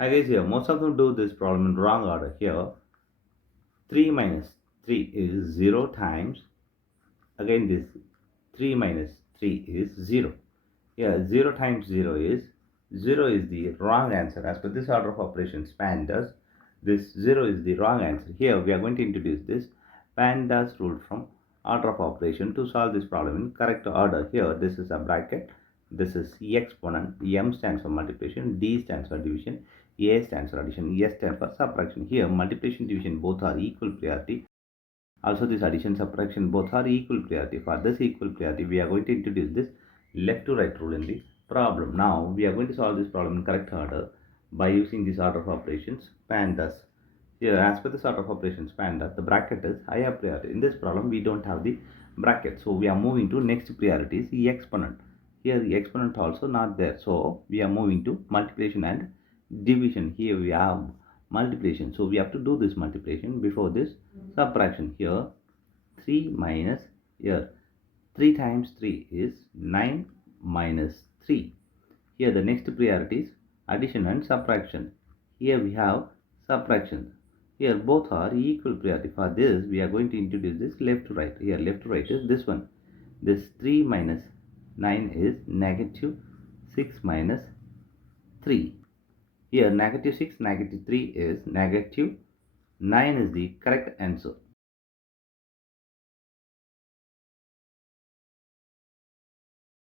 Hi guys, here most of them do this problem in wrong order. Here 3 minus 3 is 0 times, again this 3 minus 3 is 0. Here 0 times 0 is the wrong answer. As per this order of operations, PEMDAS, this 0 is the wrong answer. Here we are going to introduce this PEMDAS rule from order of operation to solve this problem in correct order. Here this is a bracket, this is exponent, M stands for multiplication, D stands for division, A stands for addition, S stands for subtraction. Here multiplication, division both are equal priority. Also this addition, subtraction both are equal priority. For this equal priority, we are going to introduce this left to right rule in the problem. Now we are going to solve this problem in correct order by using this order of operations PEMDAS. Here, as per this order of operations PEMDAS, the bracket is higher priority. In this problem, we don't have the bracket, so we are moving to next priority is the exponent. Here the exponent also not there, so we are moving to multiplication and division. Here we have multiplication, so we have to do this multiplication before this subtraction. Here 3 minus, here 3 times 3 is 9 minus 3. Here the next priority is addition and subtraction. Here we have subtraction. Here both are equal priority. For this we are going to introduce this left to right. Here left to right is this one. This 3 minus 9 is negative 6 minus 3. Here negative 6, negative 3 is negative 9 is the correct answer.